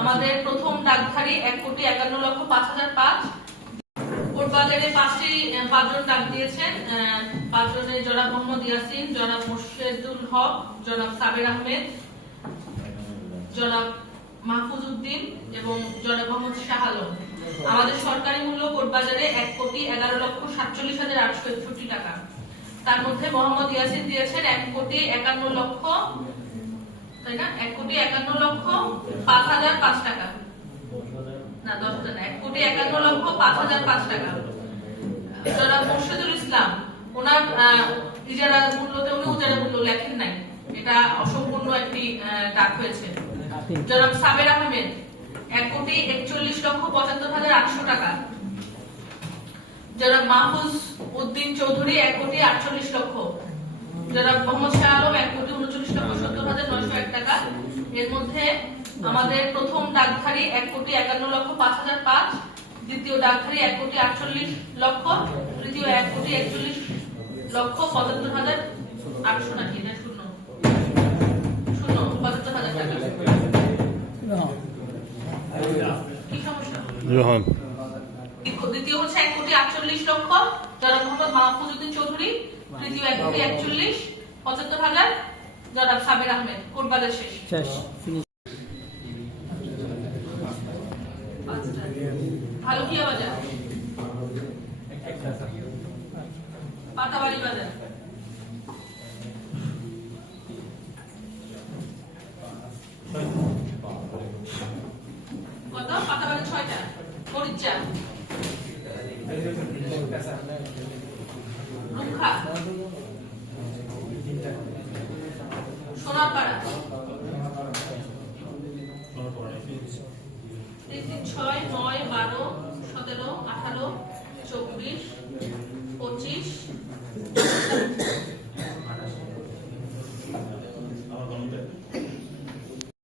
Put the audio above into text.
আমাদের প্রথম ডাকধারী 1,51,05,005। কোটবাজারে পাঁচজন ডাক দিয়েছেন। পাঁচজনের জনাব মোহাম্মদ ইয়াসিন, জনাব মোর্শেদুল হক, জনাব সাবের আহমেদ, জনাব মাহফুজ উদ্দিন এবং জনাব মোহাম্মদ শাহ আলম। আমাদের সরকারি মূল্য কোটবাজারে 1,11,47,861 টাকা। তার মধ্যে মোহাম্মদ ইয়াসিন দিয়েছেন 1,51,00,000, তাই না? 1,51,05,005 টাকা, না 10টা না, 1,51,05,005 টাকা। জনাব মোর্শেদুল ইসলাম, ওনার ইজারা মূল্যতে উনি ইজারা মূল্য লেখেন নাই, এটা অসম্পূর্ণ একটি ডাক হয়েছে। জনাব সাবের আহমেদ 1,41,75,800 টাকা। জনাব মাহফুজ উদ্দিন চৌধুরী 1,48,00,000। জনাব মোহাম্মদ শাহ আলম 1,39,70,901 টাকা। এর মধ্যে আমাদের প্রথম ডাকধারী 1,51,05,005, দ্বিতীয় ডাকধারী 1,48,00,000, তৃতীয় 1,41,75,800 নাকি না শূন্য 75,000 টাকা। কি সমস্যা? দ্বিতীয় হচ্ছে 1,48,00,000, জনাব মোহাম্মদ মাহফুজ উদ্দিন চৌধুরী। তৃতীয় 1,41,75,000, জনাব সাবের আহমেদ। কোটবাজার শেষ। ভালুকিয়া বাজার, পাতাবাড়ি বাজার, কত? পাতাবাড়ি 6টা। মরিচা, রুখা, সোনারপাড়া, 3, 3, 6, 9, 12,